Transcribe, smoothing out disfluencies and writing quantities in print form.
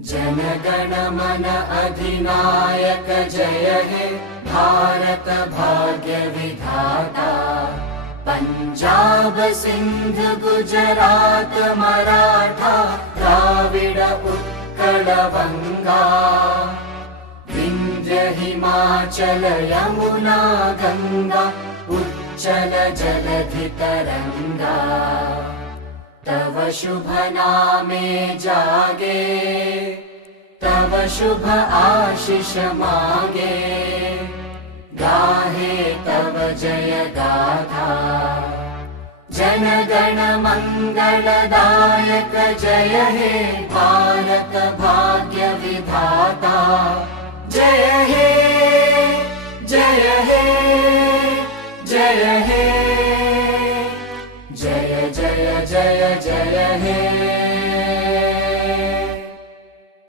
जनगण मन अधिनायक जय हे भारत भाग्य विधाता। पंजाब सिंध गुजरात मराठा द्राविड उत्कल बंगा। विंध्य हिमाचल यमुना गंगा उच्चल जलधि तरंगा। तव शुभ नामे जागे तव शुभ आशीष मागे। गाहे तव जय गाथा जनगण मंगलदायक जय हे भारत